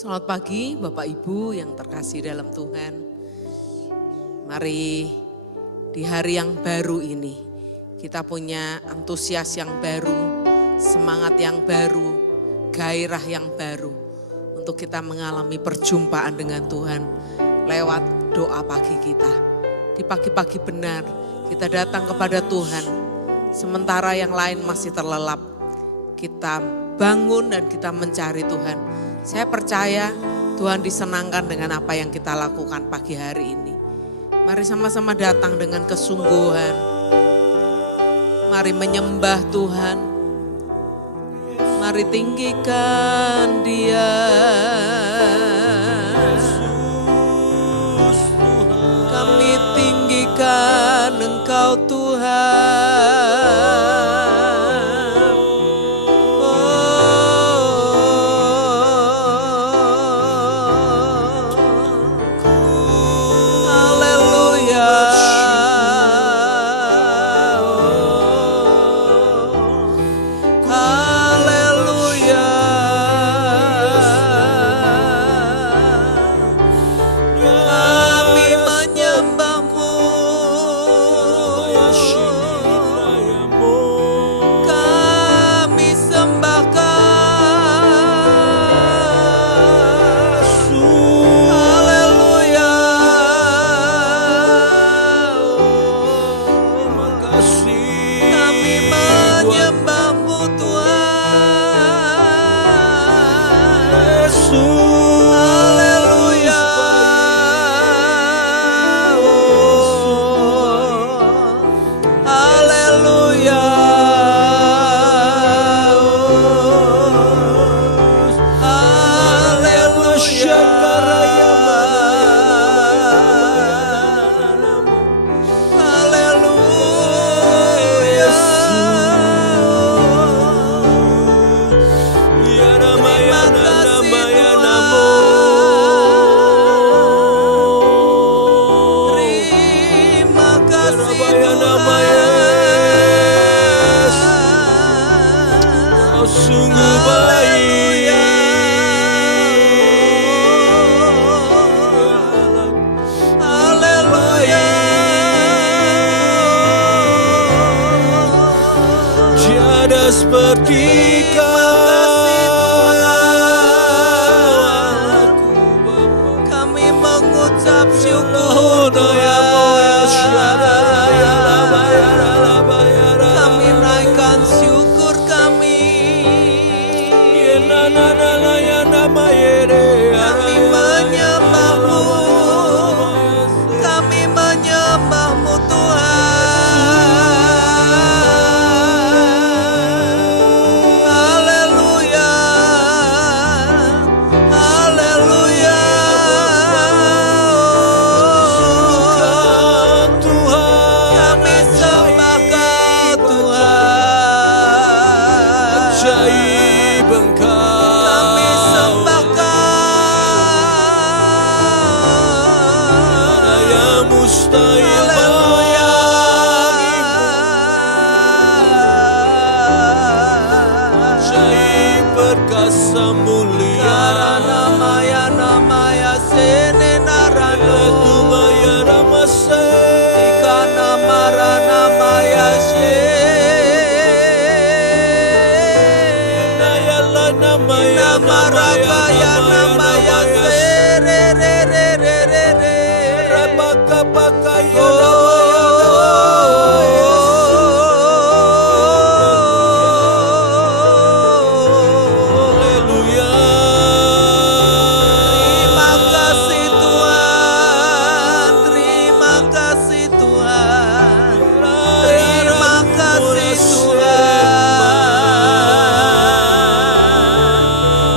Selamat pagi Bapak Ibu yang terkasih dalam Tuhan. Mari di hari yang baru ini kita punya antusias yang baru, semangat yang baru, gairah yang baru untuk kita mengalami perjumpaan dengan Tuhan lewat doa pagi kita. Di pagi-pagi benar kita datang kepada Tuhan sementara yang lain masih terlelap. Kita bangun dan kita mencari Tuhan. Saya percaya Tuhan disenangkan dengan apa yang kita lakukan pagi hari ini. Mari sama-sama datang dengan kesungguhan. Mari menyembah Tuhan. Mari tinggikan Dia. Kami tinggikan Engkau Tuhan. Seperti kami mengucap syukur kami naikkan syukur kami menyembahmu Tuhan.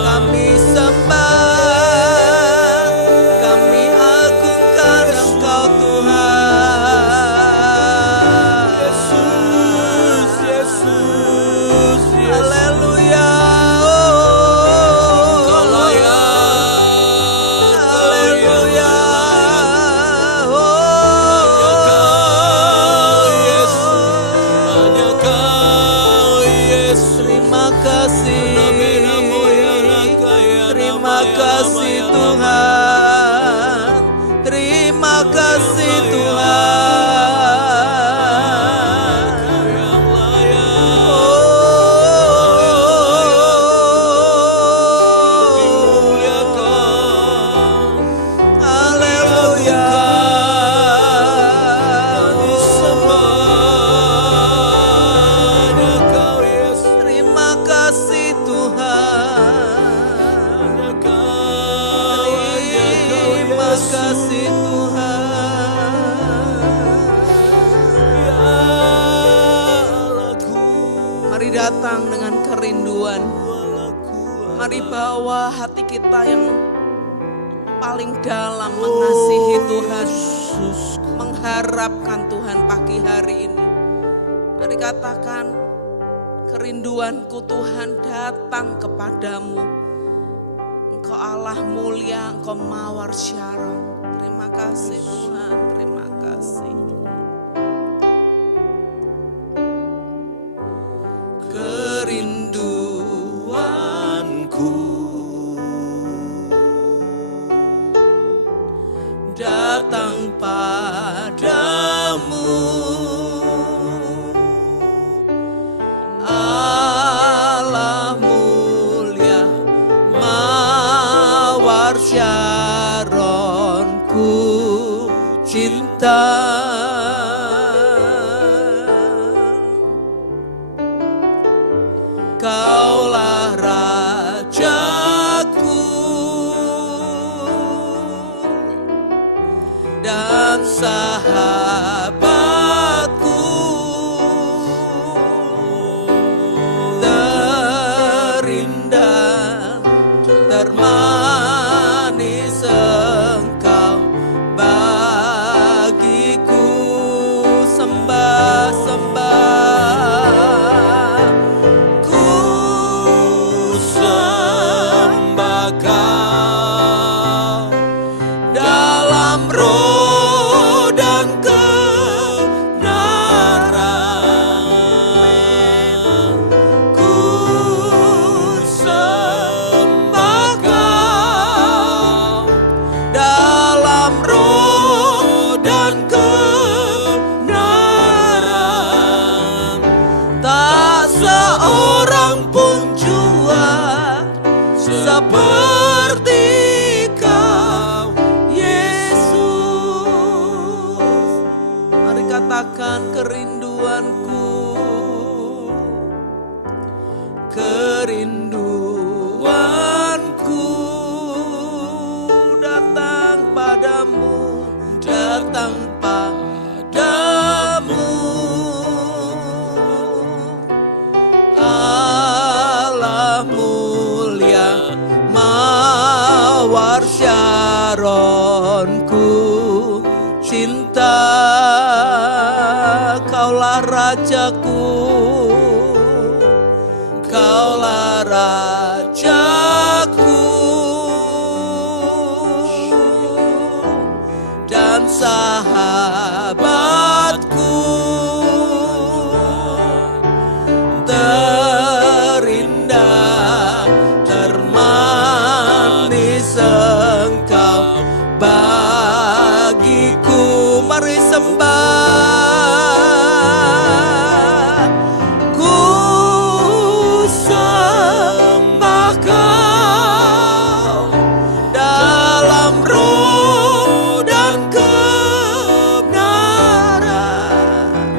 Kami sembah Mari bawa hati kita yang paling dalam mengasihi Tuhan, mengharapkan Tuhan pagi hari ini. Mari katakan, kerinduanku Tuhan datang kepadamu. Engkau Allah mulia, Engkau Mawar Syaron. Terima kasih Tuhan, terima kasih. Kerinduanku datang padamu, Allah mulia, Mawar Syaronku cinta. Kaulah rajaku dan sahabatku, terindah, termanis Engkau bagiku. Sembah-sembah dalam roh dan kebenaran, ku sembah Kau dalam roh dan kebenaran. Tak seorang pun jua seperti Kau, Yesus. Mari katakan, kerinduanku, kerinduanku datang padamu, datang padamu, Allah mulia, Mawar Syaronku cinta. Kaulah rajaku, Kaulah rajaku dan sahabatku, terindah, termanis Engkau bagiku. Mari sembah, ku sembah Kau dalam roh dan kebenaran.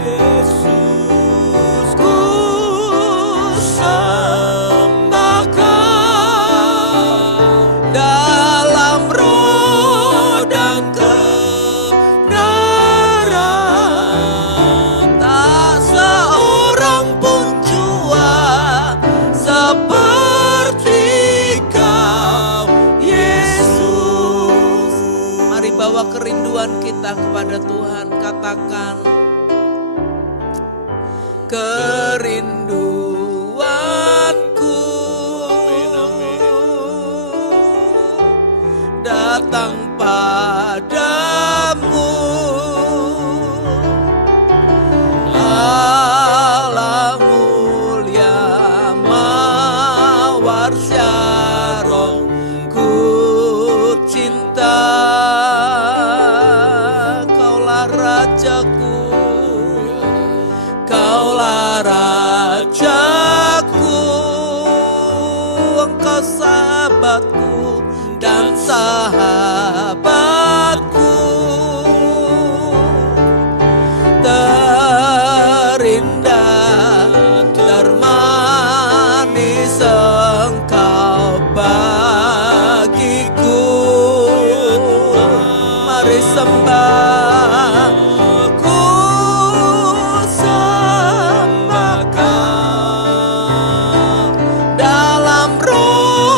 Yesus, ku sembah Kau dalam roh dan kebenaran. Tak seorang pun jua seperti Kau, Yesus. Mari bawa kerinduan kita kepada Tuhan. Katakan, kerinduanku datang padamu, Allah mulia, Mawar Syaronku cinta. Kaulah rajaku, Kaulah rajaku, Engkau sahabatku dan sahabatku, terindah, termanis Engkau bagiku. Mari sembah, ku sembah Kau dalam roh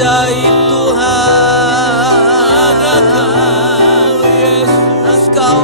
ajaib Tuhan, Engkau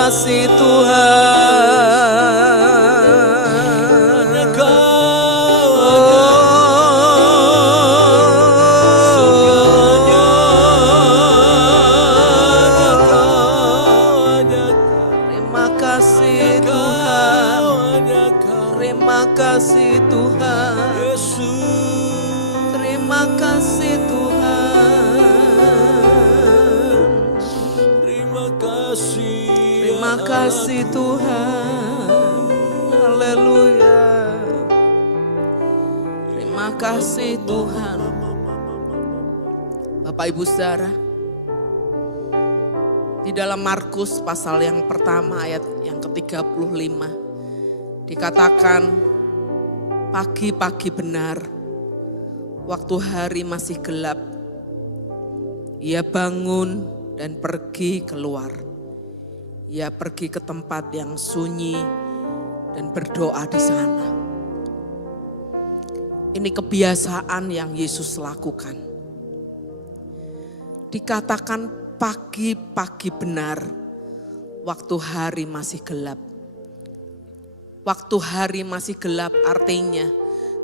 kasih Tuhan. Terima kasih Tuhan. Terima kasih Tuhan. Terima kasih Tuhan. Terima kasih Tuhan. Haleluya. Terima kasih Tuhan. Bapak Ibu Saudara, di Di dalam Markus pasal yang pertama ayat yang ke-35 dikatakan, pagi-pagi benar, waktu hari masih gelap, ia bangun dan pergi keluar. Ia pergi ke tempat yang sunyi dan berdoa di sana. Ini kebiasaan yang Yesus lakukan. Dikatakan pagi-pagi benar, waktu hari masih gelap. Waktu hari masih gelap artinya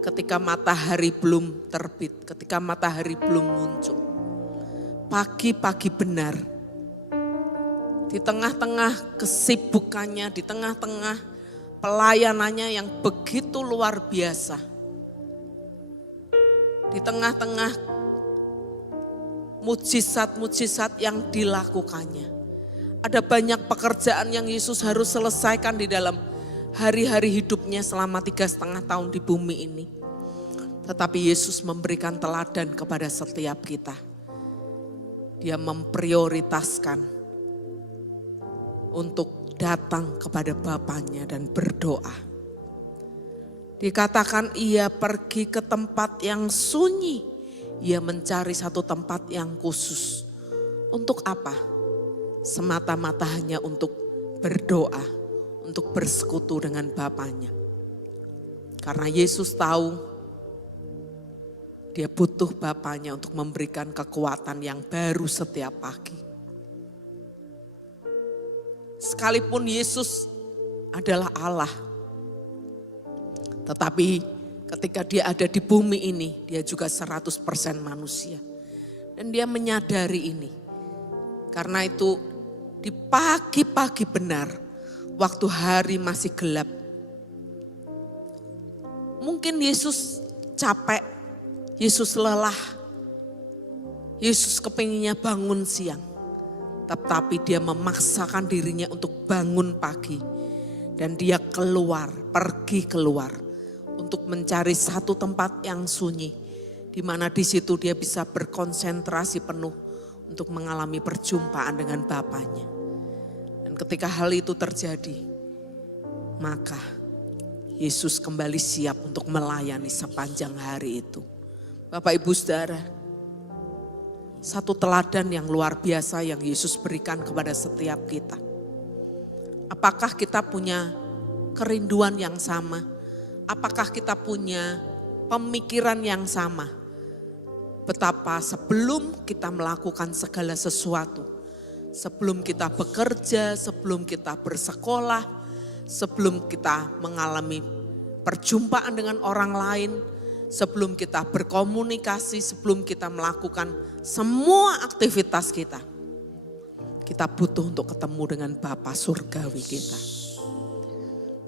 ketika matahari belum terbit, ketika matahari belum muncul. Pagi-pagi benar, di tengah-tengah kesibukannya, di tengah-tengah pelayanannya yang begitu luar biasa, di tengah-tengah mujizat-mujizat yang dilakukannya. Ada banyak pekerjaan yang Yesus harus selesaikan di dalam hari-hari hidupnya selama 3,5 tahun di bumi ini. Tetapi Yesus memberikan teladan kepada setiap kita. Dia memprioritaskan untuk datang kepada Bapanya dan berdoa. Dikatakan ia pergi ke tempat yang sunyi. Ia mencari satu tempat yang khusus. Untuk apa? Semata-mata hanya untuk berdoa, untuk bersekutu dengan Bapanya. Karena Yesus tahu dia butuh Bapanya untuk memberikan kekuatan yang baru setiap pagi. Sekalipun Yesus adalah Allah, tetapi ketika dia ada di bumi ini, dia juga 100% manusia. Dan dia menyadari ini. Karena itu di pagi-pagi benar, waktu hari masih gelap. Mungkin Yesus capek, Yesus lelah, Yesus kepinginnya bangun siang. Tetapi dia memaksakan dirinya untuk bangun pagi. Dan dia keluar, pergi keluar. Untuk mencari satu tempat yang sunyi, di mana di situ dia bisa berkonsentrasi penuh untuk mengalami perjumpaan dengan Bapanya. Dan ketika hal itu terjadi, maka Yesus kembali siap untuk melayani sepanjang hari itu. Bapak Ibu Saudara, satu teladan yang luar biasa yang Yesus berikan kepada setiap kita. Apakah kita punya kerinduan yang sama? Apakah kita punya pemikiran yang sama? Betapa sebelum kita melakukan segala sesuatu, sebelum kita bekerja, sebelum kita bersekolah, sebelum kita mengalami perjumpaan dengan orang lain, sebelum kita berkomunikasi, sebelum kita melakukan semua aktivitas kita butuh untuk ketemu dengan Bapa surgawi kita.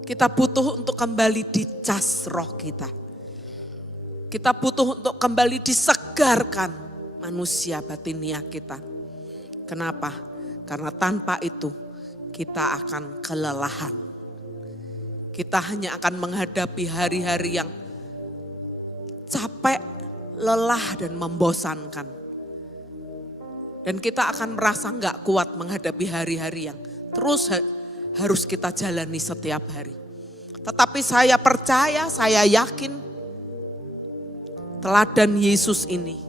Kita butuh untuk kembali dicas roh kita. Kita butuh untuk kembali disegarkan manusia batinia kita. Kenapa? Karena tanpa itu kita akan kelelahan. Kita hanya akan menghadapi hari-hari yang capek, lelah dan membosankan. Dan kita akan merasa enggak kuat menghadapi hari-hari yang terus harus kita jalani setiap hari. Tetapi saya percaya, saya yakin teladan Yesus ini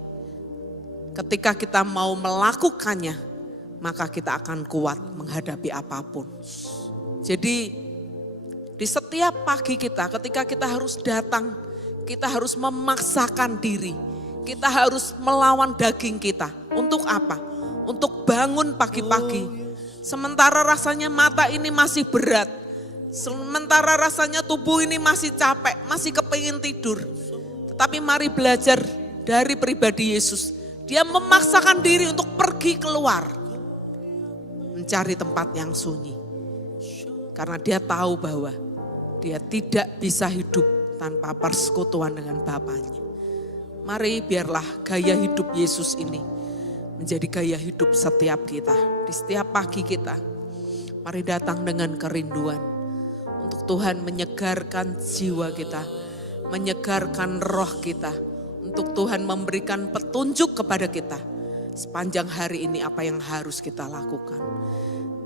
ketika kita mau melakukannya, maka kita akan kuat menghadapi apapun. Jadi di setiap pagi kita, ketika kita harus datang, kita harus memaksakan diri, kita harus melawan daging kita. Untuk apa? Untuk bangun pagi-pagi. Sementara rasanya mata ini masih berat. Sementara rasanya tubuh ini masih capek, masih kepingin tidur. Tetapi mari belajar dari pribadi Yesus. Dia memaksakan diri untuk pergi keluar. Mencari tempat yang sunyi. Karena dia tahu bahwa dia tidak bisa hidup tanpa persekutuan dengan Bapanya. Mari biarlah gaya hidup Yesus ini menjadi gaya hidup setiap kita. Di setiap pagi kita, mari datang dengan kerinduan untuk Tuhan menyegarkan jiwa kita, menyegarkan roh kita, untuk Tuhan memberikan petunjuk kepada kita sepanjang hari ini apa yang harus kita lakukan.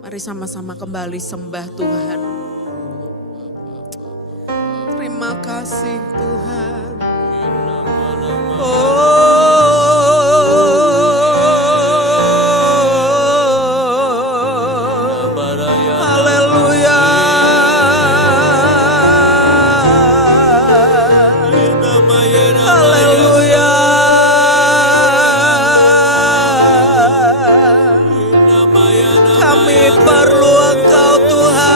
Mari sama-sama kembali sembah Tuhan. Terima kasih Tuhan. Haleluya. Haleluya. Kami perlu Engkau Tuhan.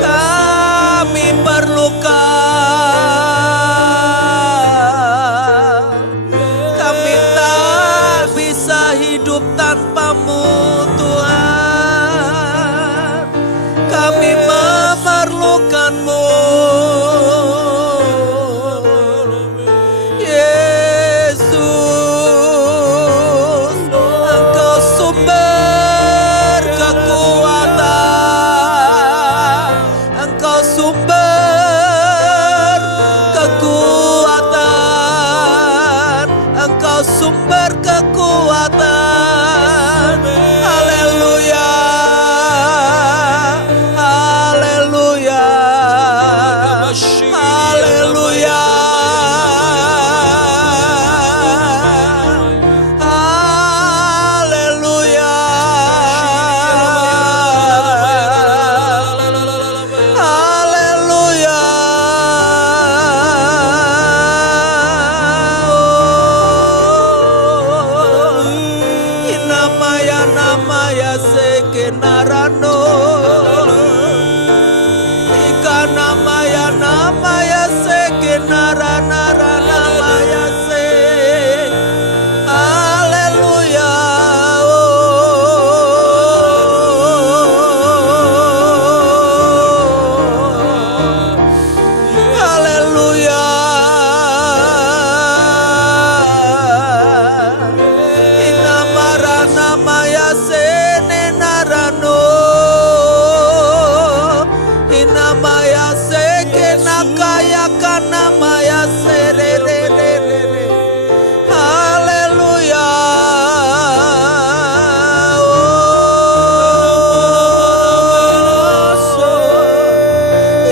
Kami perlu Kau. Kami tak bisa hidup tanpa-Mu Tuhan. Kami memerlukan-Mu. Yesus, Engkau sumber kekuatan. Engkau sumber kekuatan. Engkau sumber kekuatan. Haleluya. Haleluya. Haleluya. Haleluya. Haleluya. Inamaya namaya sekenarano. Ikanamaya namaya sekenarana namaya se. Haleluya. Haleluya. Inamara namaya senenarano. Inamaya sekenakaya kanamaya serererere. Haleluya.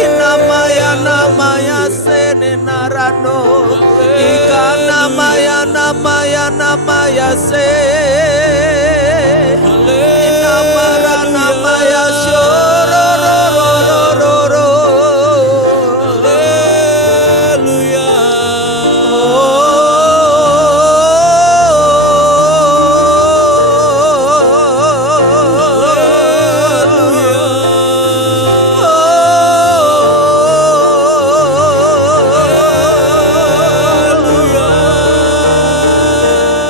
Inamaya namaya senenarano. Ikanamaya namaya namaya se. Inamara namaya shorororororo.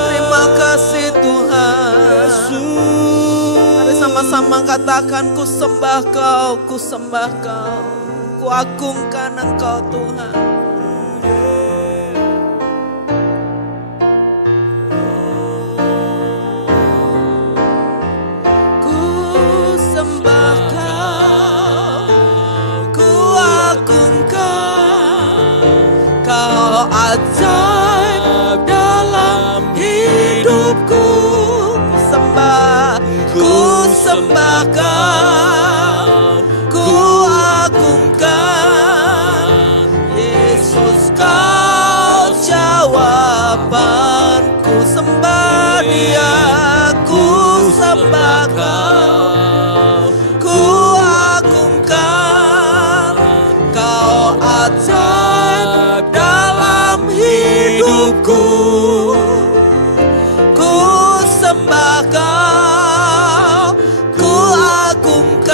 Terima kasih Tuhan. Mari sama-sama katakan, ku sembah Kau, ku sembah Kau, ku agungkan Engkau Tuhan. Ku sembah Kau, ku agungkan. Kau ajaib dalam hidupku. Ku sembah Kau, ku agungkan. Yesus Kau jawabanku. Sembah Dia, ku sembah Kau, ku agungkan. Kau ajaib dalam hidupku. Ku sembah Kau, ku agungkan.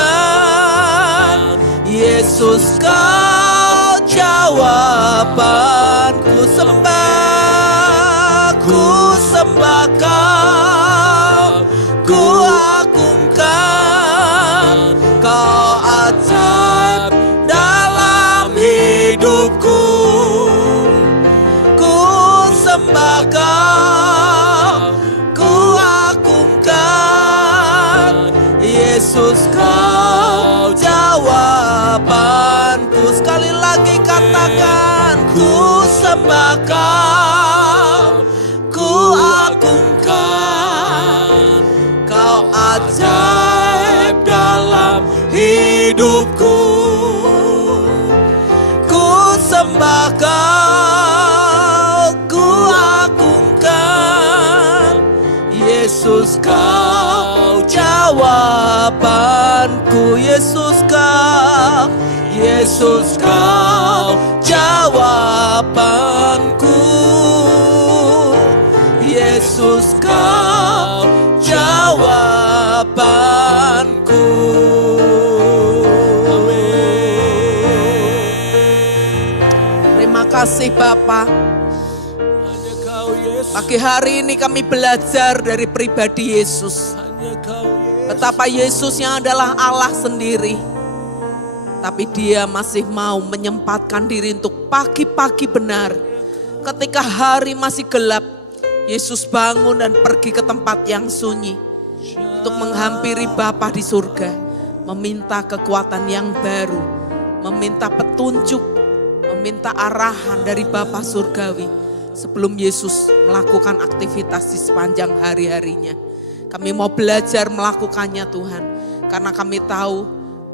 Yesus Kau jawabanku. Ku sembah Kau, ku agungkan. Kau ajaib dalam hidupku. Ku sembah Kau, ku agungkan. Yesus Kau jawabanku. Sekali lagi katakan, ku sembah Kau, Yesus kau jawabanku, Yesus kau jawabanku, Yesus kau jawabanku. Terima kasih Bapa. Pagi hari ini kami belajar dari pribadi Yesus. Betapa Yesus yang adalah Allah sendiri. Tapi dia masih mau menyempatkan diri untuk pagi-pagi benar. Ketika hari masih gelap, Yesus bangun dan pergi ke tempat yang sunyi. Untuk menghampiri Bapa di surga. Meminta kekuatan yang baru. Meminta petunjuk. Meminta arahan dari Bapa surgawi. Sebelum Yesus melakukan aktivitas di sepanjang hari-harinya. Kami mau belajar melakukannya Tuhan. Karena kami tahu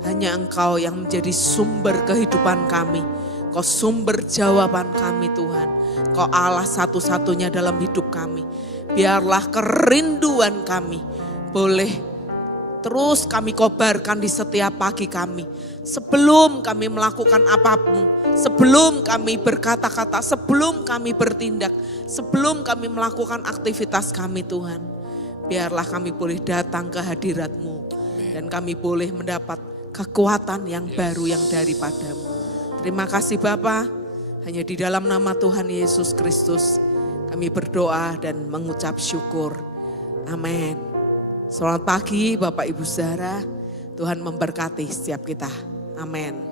hanya Engkau yang menjadi sumber kehidupan kami. Kau sumber jawaban kami Tuhan. Kau Allah satu-satunya dalam hidup kami. Biarlah kerinduan kami boleh terus kami kobarkan di setiap pagi kami. Sebelum kami melakukan apapun, sebelum kami berkata-kata, sebelum kami bertindak, sebelum kami melakukan aktivitas kami Tuhan. Biarlah kami boleh datang ke hadirat-Mu. Dan kami boleh mendapat kekuatan yang baru yang daripada-Mu. Terima kasih Bapa. Hanya di dalam nama Tuhan Yesus Kristus kami berdoa dan mengucap syukur. Amin. Selamat pagi Bapak Ibu Saudara. Tuhan memberkati setiap kita. Amin.